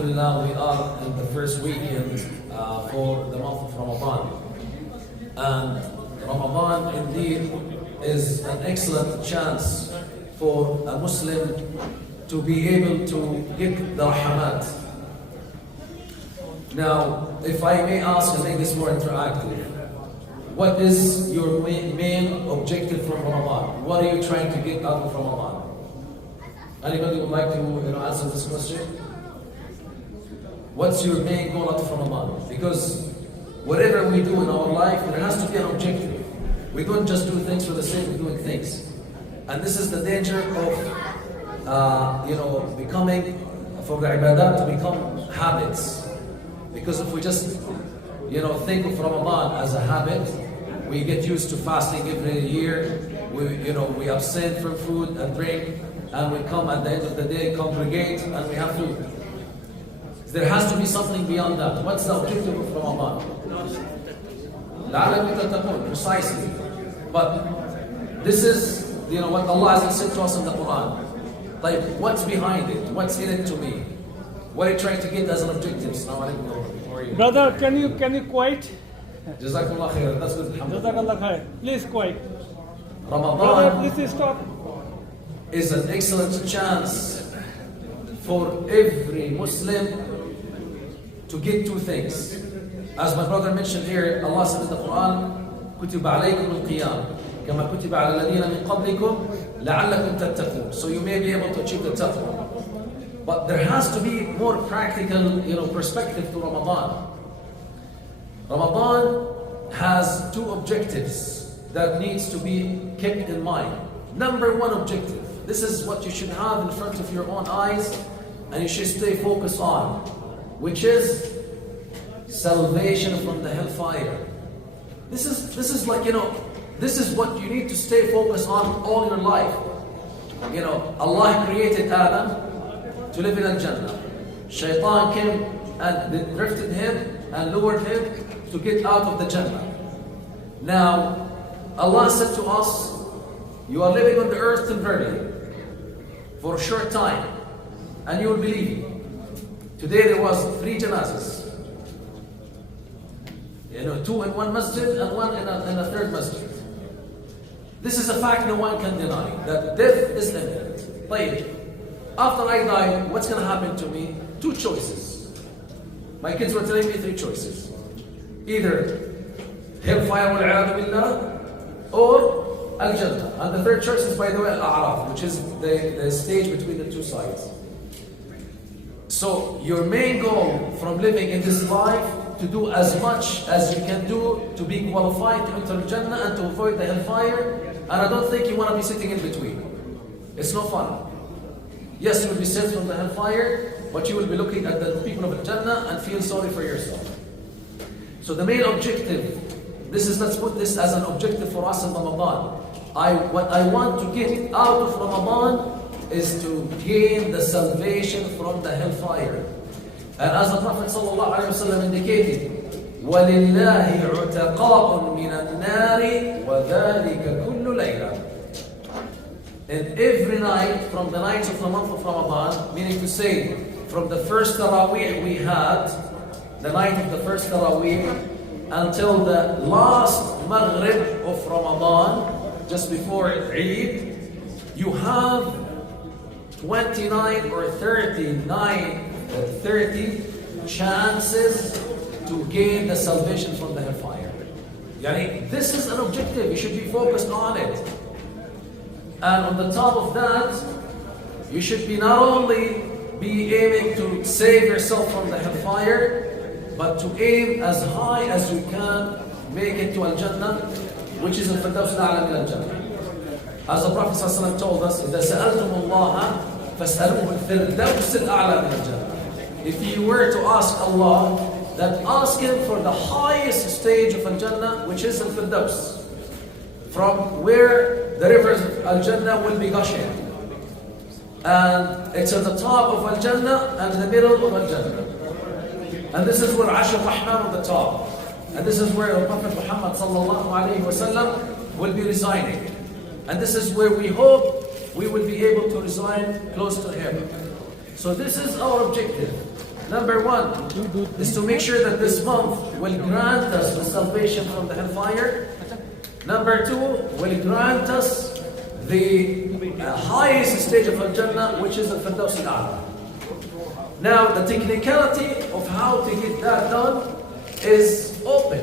Alhamdulillah, we are in the first weekend for the month of Ramadan. And Ramadan indeed is an excellent chance for a Muslim to be able to get the rahmat. Now, if I may ask and make this more interactive, what is your main objective from Ramadan? What are you trying to get out of Ramadan? Anybody would like to answer this question? What's your main goal out of Ramadan? Because whatever we do in our life, there has to be an objective. We don't just do things for the sake of doing things. And this is the danger of, becoming, for the ibadah to become habits. Because if we just, think of Ramadan as a habit, we get used to fasting every year. We abstain from food and drink, and we come at the end of the day, congregate, and we have food. There has to be something beyond that. What's the objective of Ramadan? لَعَلَّكُمْ تَتَّقُونَ, precisely. But this is, what Allah has said to us in the Quran. Like, what's behind it? What's in it to me? What are you trying to get as an objective? Brother, can you quiet? Jazakallah khair. That's good. Jazakallah khair. Please quiet. Ramadan, Brother, please stop. Is an excellent chance for every Muslim to get two things. As my brother mentioned here, Allah said in the Quran, كُتِبَ عَلَيْكُمُ الْقِيَامِ كَمَا كُتِبَ عَلَى الَّذِينَ مِنْ قَبْلِكُمْ لَعَلَّكُمْ تَتَّقُونَ. So you may be able to achieve the taqwa. But there has to be more practical, perspective to Ramadan. Ramadan has two objectives that needs to be kept in mind. Number one objective. This is what you should have in front of your own eyes and you should stay focused on, which is salvation from the hellfire. This is like, this is what you need to stay focused on all your life. Allah created Adam to live in Al-Jannah. Shaitan came and drifted him and lured him to get out of the Jannah. Now, Allah said to us, you are living on the earth temporarily for a short time, and you will be leaving. Today there was 3 janazas. 2 in one masjid and 1 in a third masjid. This is a fact no one can deny, that death is imminent. Like, after I die, what's going to happen to me? 2 choices. My kids were telling me 3 choices. Either hellfire wal-'iyadhu billah, or Al-Jannah. And the third choice is, by the way, Al-A'raf, which is the stage between the 2 sides. So your main goal from living in this life, to do as much as you can do to be qualified to enter Jannah and to avoid the hellfire. And I don't think you want to be sitting in between. It's no fun. Yes, you will be saved from the hellfire, but you will be looking at the people of Jannah and feel sorry for yourself. So the main objective, let's put this as an objective for us in Ramadan. What I want to get out of Ramadan is to gain the salvation from the hellfire. And as the Prophet ﷺ indicated, وَلِلَّهِ عُتَقَاءٌ مِّنَ النَّارِ وَذَلِكَ كُلُّ لَيْلَةٍ. And every night from the nights of the month of Ramadan, meaning to say, from the first Taraweeh we had, the night of the first Taraweeh, until the last Maghrib of Ramadan, just before Eid, you have 29 or 30 chances to gain the salvation from the hellfire. This is an objective, you should be focused on it. And on the top of that, you should be not only be aiming to save yourself from the hellfire, but to aim as high as you can, make it to Al-Jannah, which is Al-Firdaus al-A'la min Al-Jannah. As the Prophet ﷺ told us, إِذَا سَأَلْتُمُ اللَّهَ فَاسْأَلُوهُ الْفِرْدَوْسِ الْأَعْلَى مِنَ الْجَنَّةِ. If you were to ask Allah, then ask Him for the highest stage of Al-Jannah, which is Al-Firdaus, from where the rivers of Al-Jannah will be gushing. And it's at the top of Al-Jannah and the middle of Al-Jannah. And this is where Arsh al-Rahman on the top. And this is where the Prophet Muhammad ﷺ will be residing. And this is where we hope we will be able to reside close to Him. So this is our objective. Number one is to make sure that this month will grant us the salvation from the hellfire. Number two, will grant us the highest stage of Al-Jannah, which is Al-Firdaus Al-A'la. Now, the technicality of how to get that done is open.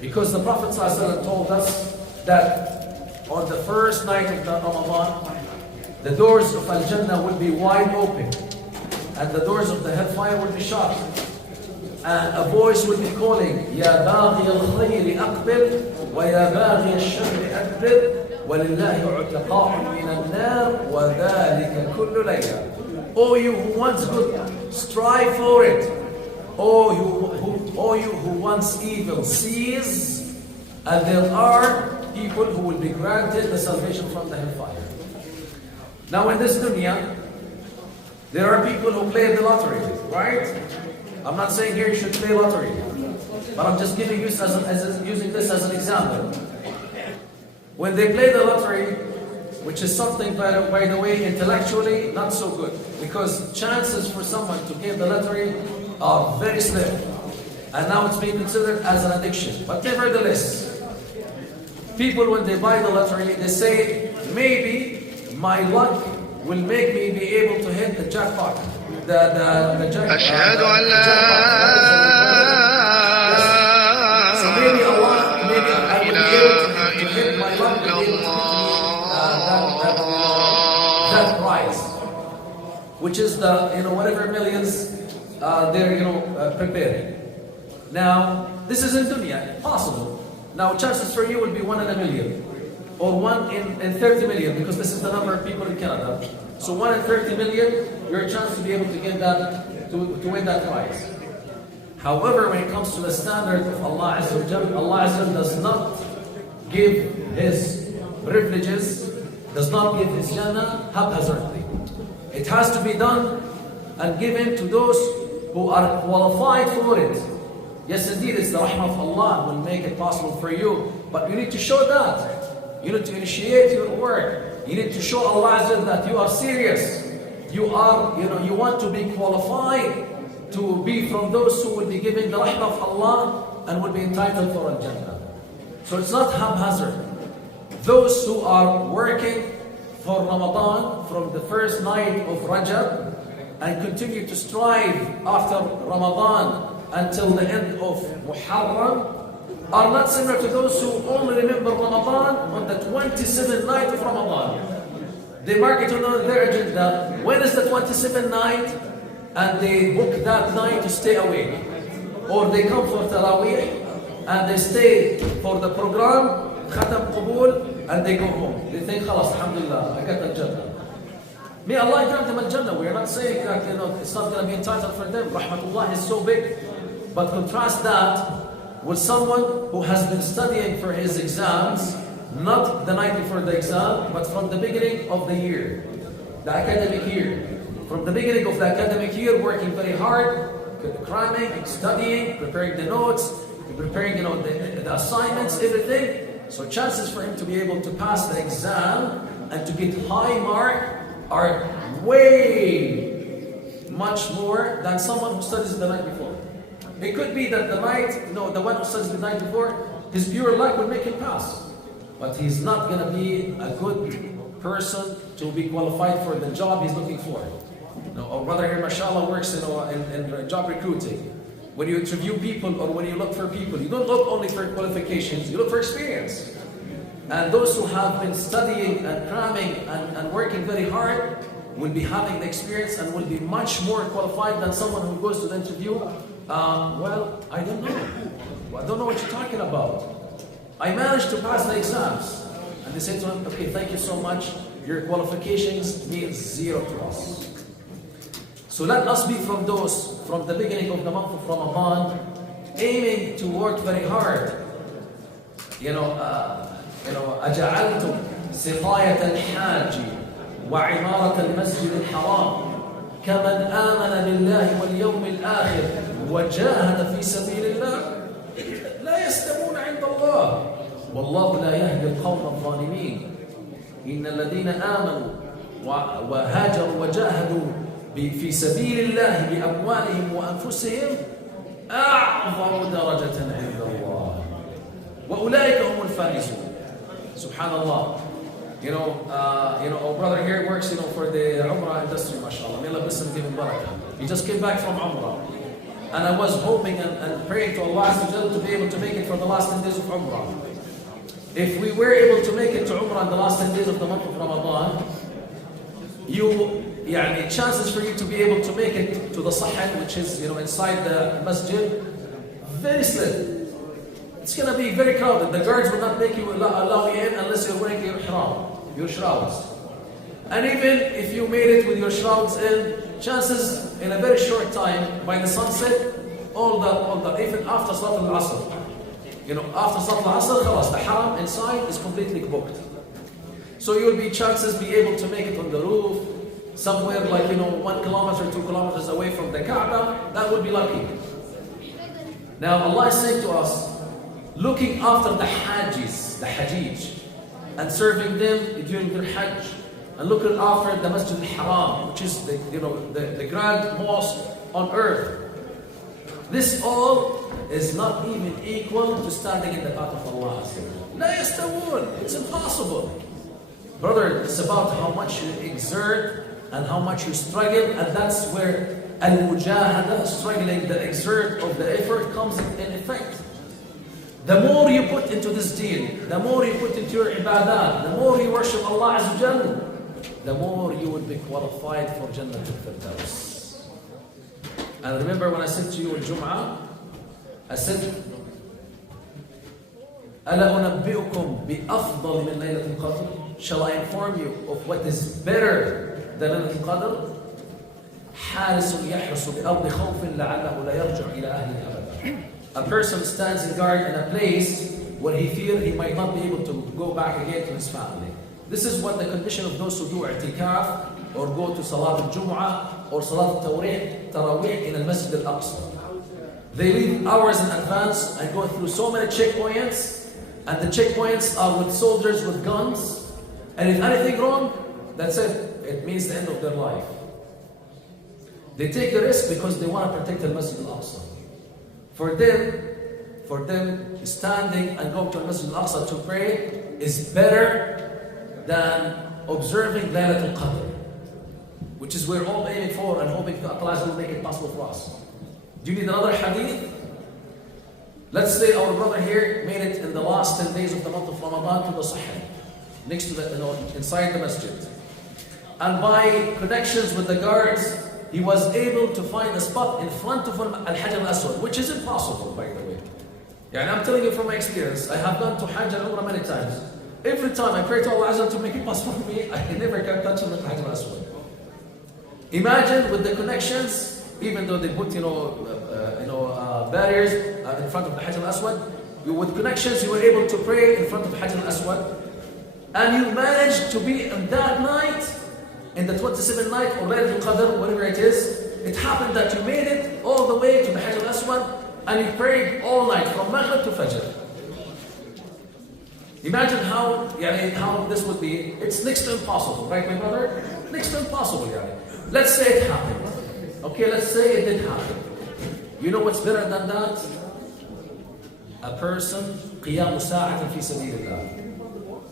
Because the Prophet ﷺ told us that on the first night of the Ramadan, the doors of Al-Jannah will be wide open and the doors of the hellfire will be shut. And a voice will be calling, Ya baghi al-khayri aqbil, wa ya baghi al-sharri aqbil, وَلِلَّهِ عُتَقَاءٌ مِنَ النَّارِ وَذَلِكَ كُلُّ لَيْلَةٍ. O you who wants good, strive for it. O you who wants evil, cease. And there are people who will be granted the salvation from the hellfire. Now in this dunya, there are people who play the lottery, right? I'm not saying here you should play lottery, but I'm just giving you using this as an example. When they play the lottery, which is something, by the way, intellectually not so good, because chances for someone to get the lottery are very slim, and now it's being considered as an addiction. But nevertheless, people when they buy the lottery, they say, maybe my luck will make me be able to hit the jackpot. The jackpot. So maybe Allah, maybe I will be able to hit my luck to be able to that prize, which is the whatever millions they're preparing. Now this is in dunya possible. Now chances for you will be 1 in a million, or 1 in 30 million, because this is the number of people in Canada. So 1 in 30 million, your chance to be able to get that to win that prize. However, when it comes to the standard of Allah Azza wa Jalla, Allah Azza wa Jalla does not give His privileges, does not give His Jannah haphazardly. It has to be done and given to those who are qualified for it. Yes, indeed, it's the rahmah of Allah will make it possible for you, but you need to show that. You need to initiate your work. You need to show Allah Azza wa Jalla that you are serious. You are, you want to be qualified to be from those who will be given the rahmah of Allah and will be entitled for Al-Jannah. So it's not haphazard. Those who are working for Ramadan from the first night of Rajab and continue to strive after Ramadan until the end of Muharram are not similar to those who only remember Ramadan on the 27th night of Ramadan. They mark it on their agenda. When is the 27th night? And they book that night to stay awake. Or they come for Taraweeh and they stay for the program, Khatam Qubul, and they go home. They think, Khalas, alhamdulillah, I got Al-Jannah. May Allah grant them Al-Jannah. We are not saying that it's not going to be entitled for them. Rahmatullah is so big. But contrast that with someone who has been studying for his exams, not the night before the exam, but from the beginning of the year, the academic year. From the beginning of the academic year, working very hard, cramming, studying, preparing the notes, preparing the assignments, everything. So chances for him to be able to pass the exam and to get high mark are way much more than someone who studies the night before. It could be that the one who studies the night before, his pure luck will make him pass. But he's not going to be a good person to be qualified for the job he's looking for. Our brother here, mashallah, works in job recruiting. When you interview people or when you look for people, you don't look only for qualifications, you look for experience. And those who have been studying and cramming and working very hard will be having the experience and will be much more qualified than someone who goes to the interview. Well, I don't know. I don't know what you're talking about. I managed to pass the exams. And they say to him, okay, thank you so much. Your qualifications mean zero to us. So let us be from those, from the beginning of the month of Ramadan, aiming to work very hard. أجعلتم سقاية الحاج وعمارة المسجد الحرام كمن آمن بالله واليوم الآخر وجاهد في سبيل الله لا يستوون عند الله والله لا يهدي القوم الظالمين إن الذين آمنوا وهاجروا وجاهدوا في سبيل الله بأموالهم وأنفسهم أعظم درجة عند الله وأولئك هم الفائزون. Subhanallah. Our brother here works, for the Umrah industry, mashallah. May Allah bless him and give him barakah. He just came back from Umrah. And I was hoping and praying to Allah to be able to make it for the last 10 days of Umrah. If we were able to make it to Umrah in the last 10 days of the month of Ramadan, chances for you to be able to make it to the Sahel, which is inside the masjid, very slim. It's going to be very crowded. The guards will not make you allow you in unless you're wearing your ihram, your shrouds. And even if you made it with your shrouds in, chances in a very short time, by the sunset, all that, even after Salat al-Asr. After Salat al-Asr, khalas, the haram inside is completely booked. So you'll be able to make it on the roof, somewhere like 1 kilometer, 2 kilometers away from the Kaaba. That would be lucky. Now Allah is saying to us, looking after the Hajj, and serving them during their Hajj, and looking after the Masjid al-Haram, which is the grand mosque on earth. This all is not even equal to standing in the path of Allah. لا يستوون. It's impossible. Brother, it's about how much you exert and how much you struggle, and that's where al-mujahada, struggling, the exert of the effort, comes in effect. The more you put into this deen, the more you put into your ibadah, the more you worship Allah Azza wa Jal, the more you will be qualified for Jannah al-Firdaus. And remember when I said to you in Jum'ah, I said, أَلَا أُنَبِّئُكُمْ بِأَفْضَلِ مِنْ لَيْلَةِ الْقَدْرِ? Shall I inform you of what is better than Laylatul Qadr? حَارِسٌ يَحْرُسُ بِأَرْضِ خَوْفٍ لَعَلَّهُ لَا يَرْجِعُ إِلَى أَهْلِهِ أَبَدًا. A person stands in guard in a place where he fears he might not be able to go back again to his family. This is what the condition of those who do i'tikaf or go to Salat al-Jum'ah or Salat al-Tarawih in al-Masjid al-Aqsa. They leave hours in advance and go through so many checkpoints, and the checkpoints are with soldiers with guns, and if anything wrong, that's it. It means the end of their life. They take the risk because they want to protect al-Masjid al-Aqsa. For them, standing and going to Masjid al-Aqsa to pray is better than observing Laylatul Qadr, which is we're all aiming for and hoping that Allah will make it possible for us. Do you need another hadith? Let's say our brother here made it in the last 10 days of the month of Ramadan to the Sahel, next to the, inside the masjid. And by connections with the guards, he was able to find a spot in front of Al-Hajar al-Aswad, which is impossible, by the way. And I'm telling you from my experience, I have gone to Hajj and Umrah many times. Every time I pray to Allah Azza to make it possible for me, I never can touch Al-Hajar al-Aswad. Imagine with the connections, even though they put barriers in front of the Hajar al-Aswad, with connections you were able to pray in front of Hajar al-Aswad, and you managed to be on that night, in the 27th night or Laylatul Qadr, whatever it is. It happened that you made it all the way to the Hajar al-Aswad and you prayed all night from Maghrib to Fajr. Imagine how this would be. It's next to impossible, right, my brother? Next to impossible, Let's say it happened. Okay, let's say it did happen. You know what's better than that? A person, قِيَامُ سَاعَةٍ فِي سَبِيلِ اللَّهِ,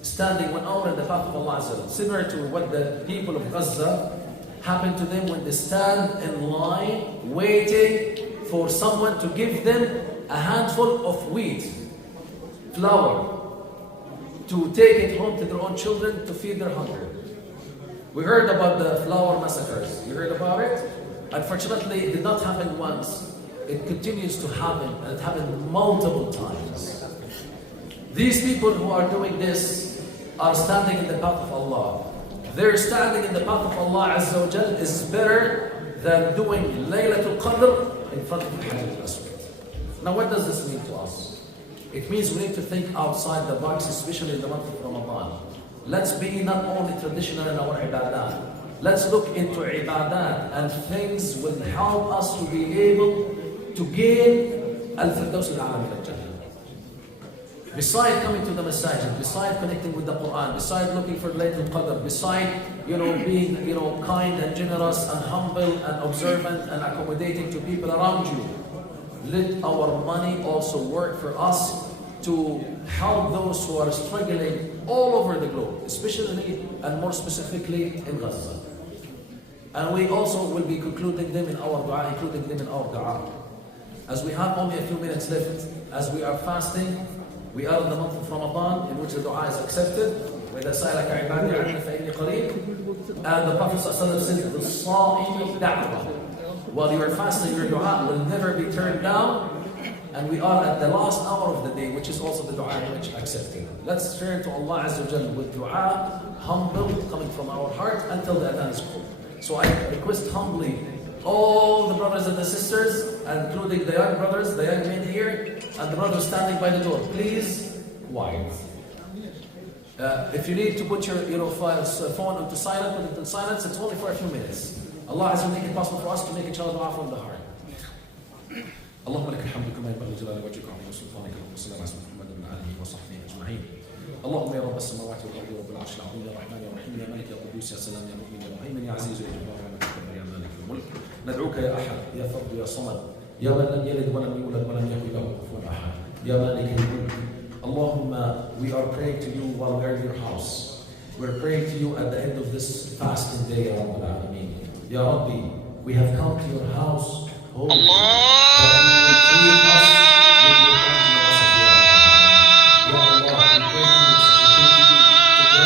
standing 1 hour in the path of Allah Azza wa Jalla, similar to what the people of Gaza happened to them when they stand in line waiting for someone to give them a handful of wheat, flour, to take it home to their own children to feed their hunger. We heard about the flour massacres. You heard about it? Unfortunately, it did not happen once. It continues to happen, and it happened multiple times. These people who are doing this are standing in the path of Allah. Their standing in the path of Allah Azza wa Jal is better than doing Laylatul Qadr in front of the Hajar al-Aswad. Now what does this mean to us? It means we need to think outside the box, especially in the month of Ramadan. Let's be not only traditional in our ibadah. Let's look into ibadah, and things will help us to be able to gain al-Firdaus al-A'la min al-Jannah. Beside coming to the masajid, beside connecting with the Quran, beside looking for Laylatul Qadr, beside, being, kind and generous and humble and observant and accommodating to people around you, let our money also work for us to help those who are struggling all over the globe, especially and more specifically in Gaza. And we also will be concluding them in our dua, including them in our dua. As we have only a few minutes left, as we are fasting, we are in the month of Ramadan, in which the dua is accepted. وَإِذَا سَأَلَكَ عِبَادِي عَنِّي فَإِنِّي قَرِيبٌ. And the Prophet ﷺ said, "الصَّائِمِ دَعْوَةٌ." While you are fasting, your dua will never be turned down. And we are at the last hour of the day, which is also the dua which accepted. Let's turn to Allah Azza wa Jalla with dua, humble, coming from our heart until the adhan is called. So I request humbly all the brothers and the sisters, including the young brothers, the young men here, and the brothers standing by the door, please, quiet. If you need to put your phone into silence, put it in silence. It's only for a few minutes. Allah has make it possible for us to make each other dua from the heart. اللهم لك الحمد كما ينبغي لجلال وجهك وعظيم سلطانك اللهم صل على سيدنا محمد وعلى اله وصحبه اجمعين. اللهم يا رب السماوات والارض ورب العرش العظيم يا رحمن يا رحيم يا ملك يا قدوس يا سلام يا مؤمن يا مهيمن يا عزيز يا جبار يا متكبر يا مالك الملك. ندعوك يا احد يا فرد يا صمد يا من لم يلد ولم يولد ولم يكن له كفوا احد يا مالك الملك. Allahumma, we are praying to you while we are in your house. We're praying to you at the end of this fasting day, Ya Rabbil Alameen. Ya Rabbi, we have come to your house hoping that you will treat us with your kindness. Ya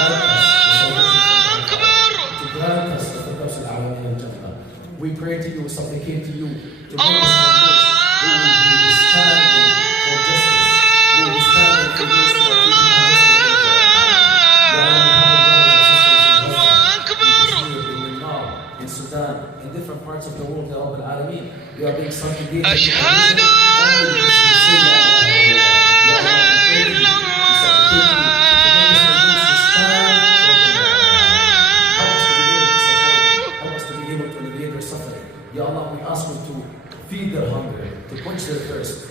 Allah, we pray to you, supplicate to you to make us from those who will be standing for justice, who will be standing for those who are teaching justice. In Sudan, in different parts of the world, Ya Rabbil Alameen, we are being subjugated. أشهد أن لا إله إلا الله. Ya Allah, we ask you to feed their hunger, to quench their thirst.